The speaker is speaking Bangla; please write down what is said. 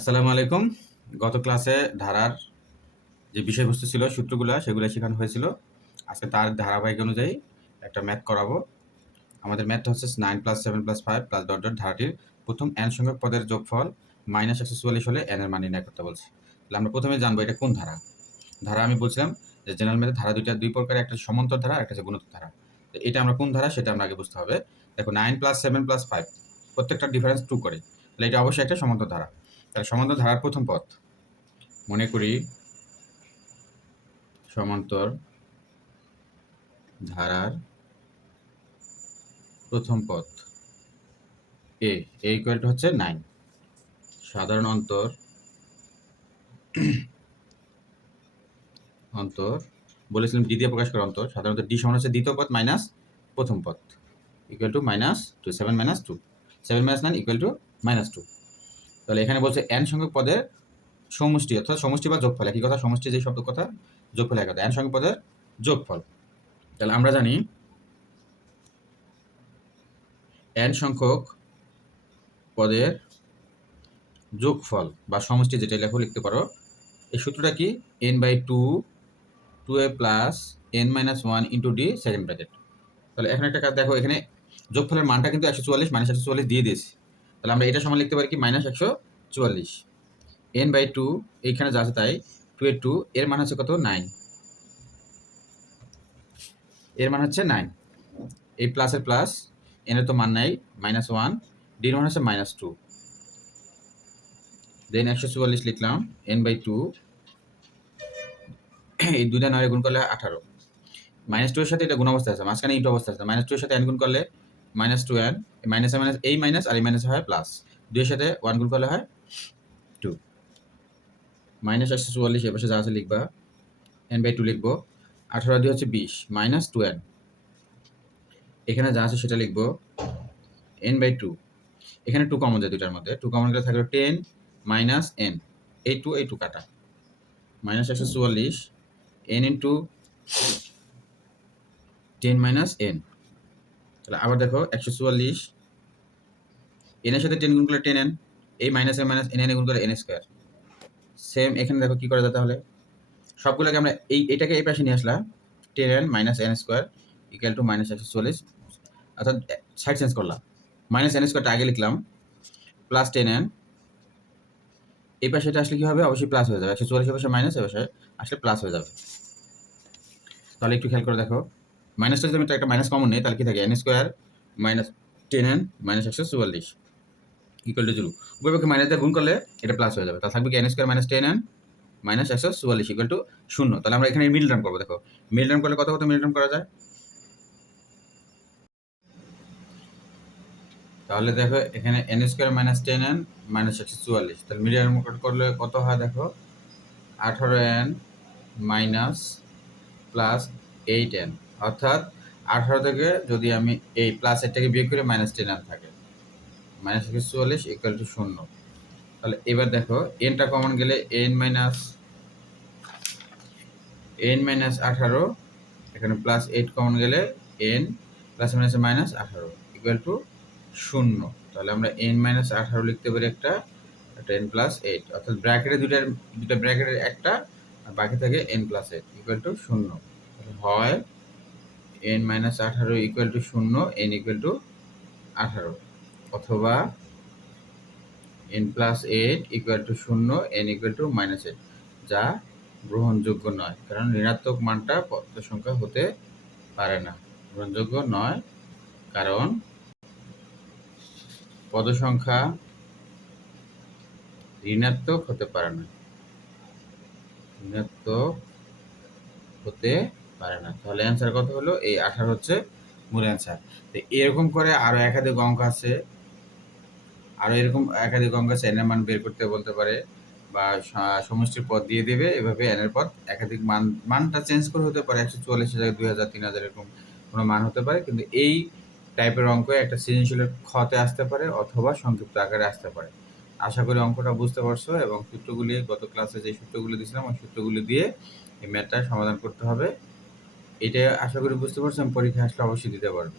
আসসালামু আলাইকুম। গত ক্লাসে ধারার যে বিষয়বস্তু ছিল, সূত্রগুলো, সেগুলো শেখানো হয়েছিল। আজকে তার ধারাবাহিক অনুযায়ী একটা ম্যাথ করাবো। আমাদের ম্যাথ হচ্ছে nine plus seven plus five plus dot dot ধারাটির প্রথম এন সংখ্যক পদের যোগফল মাইনাস একশো চুয়াল্লিশ হলে এন এর মান নির্ণয় করতে বলছে। তাহলে আমরা প্রথমে জানব এটা কোন ধারা? ধারা আমি বলছিলাম যে জেনারেল ম্যাথে ধারা দুইটা, দুই প্রকারের, একটা সমান্তর ধারা একটা হচ্ছে ধারা। তো এটা আমরা কোন ধারা সেটা আমরা আগে বুঝতে হবে। দেখো nine plus seven plus five প্রত্যেকটা ডিফারেন্স টু করে। তাহলে এটা অবশ্যই একটা সমান্তর ধারা। তাহলে সমান্তর ধারার প্রথম পথ। মনে করি সমান্তর ধারার প্রথম পথ। এ এ ইকুয়ালটা হচ্ছে নাইন সাধারণ অন্তর অন্তর, বলেছিলাম দ্বিতীয় প্রকাশ করা অন্তর সাধারণত ডি সমান হচ্ছে দ্বিতীয় পথ মাইনাস প্রথম পথ। Equal to minus two seven minus two seven minus nine equal to minus two তাহলে এখানে বলছে এন সংখ্যক পদের সমষ্টি, অর্থাৎ সমষ্টি বা যোগফল, একই কথা, সমষ্টি যে শব্দ কথা, যোগফল এক কথা এন সংখ্যক পদের যোগফল। তাহলে আমরা জানি এন সংখ্যক পদের যোগফল বা সমষ্টি যেটা লেখো, লিখতে পারো, এই সূত্রটা কি? N by two two A plus N minus one into D second bracket তাহলে এখানে একটা কাজ দেখো, এখানে যোগফলের মানটা কিন্তু একশো চুয়াল্লিশ মাইনাস একশো চুয়াল্লিশ দিয়ে দিয়েছি। তাহলে আমরা এটা সমান লিখতে পারি কি? মাইনাস একশো চুয়াল্লিশ। এন বাই টু এইখানে যা আছে তাই টু এর টু এর মান হচ্ছে কত? নাইন এর মান হচ্ছে নাইন এই প্লাসের প্লাস এনের তো মান নাই মাইনাস ওয়ান ডির মান হচ্ছে মাইনাস টু দেন একশো চুয়াল্লিশ লিখলাম এন বাই টু এই দুইটা নয় গুণ করলে আঠারো। মাইনাস টু এর সাথে এটা গুণ অবস্থা আছে, মাঝখানে ইন্টু অবস্থা আছে মাইনাস টু এর সাথে এন গুণ করলে minus two N minus minus এই মাইনাস আর এই মাইনাস হয় প্লাস দুইয়ের সাথে ওয়ান গুণ করলে হয় টু মাইনাস একশো চুয়াল্লিশ, এ পাশে যা আছে লিখবা এন বাই টু লিখব। আঠারো দিয়ে হচ্ছে বিশ মাইনাস টু এন এখানে যা আছে সেটা লিখব এন বাই টু এখানে টু কমন যায় দুটার মধ্যে। টু কমন গেলে থাকল টেন মাইনাস এন এই টু এই টু কাটা। মাইনাস একশো চুয়াল্লিশ N into ten minus N তাহলে আবার দেখো, একশো চুয়াল্লিশ এনের সাথে টেন গুণ করলে টেন এন এই minus N minus N N গুণ করে এন স্কোয়ার সেম এখানে দেখো কি করা যায় তাহলে? সবগুলোকে আমরা এই, এটাকে এই পাশে নিয়ে আসলাম। Ten N minus N square equal to minus একশো চল্লিশ। অর্থাৎ সাইড চেঞ্জ করলাম। মাইনাস এন স্কোয়ারটা আগে লিখলাম। প্লাস টেন এন এই পাশে এটা আসলে কী হবে? অবশ্যই প্লাস হয়ে যাবে। একশো চল্লিশ পাশে মাইনাস এ পাশে আসলে প্লাস হয়ে যাবে। তাহলে একটু খেয়াল করে দেখো। মাইনাসটা যদি আমি একটা মাইনাস কমন নেই, তাহলে কি থাকে? N square minus ten N minus একশো চুয়াল্লিশ। ইকুয়াল টু জিরো উভয় পক্ষে মাইনাস দিয়ে গুণ করলে এটা প্লাস হয়ে যাবে। তাহলে থাকবে কি N square minus ten N minus একশো চুয়াল্লিশ ইকুয়াল টু শূন্য। তাহলে আমরা এখানে মিল টার্ম করব, দেখো। মিল টার্ম করলে কত কত মিল টার্ম করা যায়? তাহলে দেখো, এখানে N square minus ten N minus একশো চুয়াল্লিশ। তাহলে টার্ম করলে কত হয়, দেখো? আঠারো N minus plus eight N অর্থাৎ আঠারো থেকে যদি আমি এই প্লাস এরটাকে বিয়োগ করে মাইনাস টেন এন থাকে। মাইনাস একশো চুয়াল্লিশ ইকুয়াল টু শূন্য। তাহলে এবার দেখো এনটা কমন গেলে এন মাইনাস এন মাইনাস আঠারো, এখানে প্লাস এইট কমন গেলে এন প্লাস মাইনাস মাইনাস আঠারো ইকুয়াল টু শূন্য। তাহলে আমরা এন মাইনাস আঠারো লিখতে পারি একটা এন প্লাস এইট অর্থাৎ ব্র্যাকেটে দুটার দুটা ব্র্যাকেটের একটা, আর বাকি থাকে N plus eight equal to শূন্য। হয় এন মাইনাস আঠারো ইকুয়াল টু শূন্য এন ইকুয়াল টু আঠারো। অথবা N plus eight equal to শূন্য N equal to minus eight যা গ্রহণযোগ্য নয়। কারণ ঋণাত্মক মানটা পদ সংখ্যা হতে পারে না। গ্রহণযোগ্য নয়, কারণ পদ সংখ্যা ঋণাত্মক হতে পারে না। ঋণাত্মক হতে পারে না। তাহলে অ্যান্সার কত হলো? এই আঠারো হচ্ছে মূল অ্যান্সার তো এরকম করে আরও একাধিক অঙ্ক আছে। আরও এরকম একাধিক অঙ্ক আছে মান বের করতে বলতে পারে বা সমষ্টির পদ দিয়ে দেবে। এভাবে এনের পদ একাধিক মান, মানটা চেঞ্জ করে হতে পারে। একশো চুয়াল্লিশ হাজার, দুই হাজার, তিন হাজার এরকম কোনো মান হতে পারে। কিন্তু এই টাইপের অঙ্ক একটা সৃজনশীলের ক্ষতে আসতে পারে অথবা সংক্ষিপ্ত আকারে আসতে পারে। আশা করি অঙ্কটা বুঝতে পারছ এবং সূত্রগুলি গত ক্লাসে যে সূত্রগুলি দিয়েছিলাম, ওই সূত্রগুলি দিয়ে এই ম্যাথটা সমাধান করতে হবে। এটা আশা করি বুঝতে পারছ আমি পরীক্ষা আসলে অবশ্যই দিতে পারব।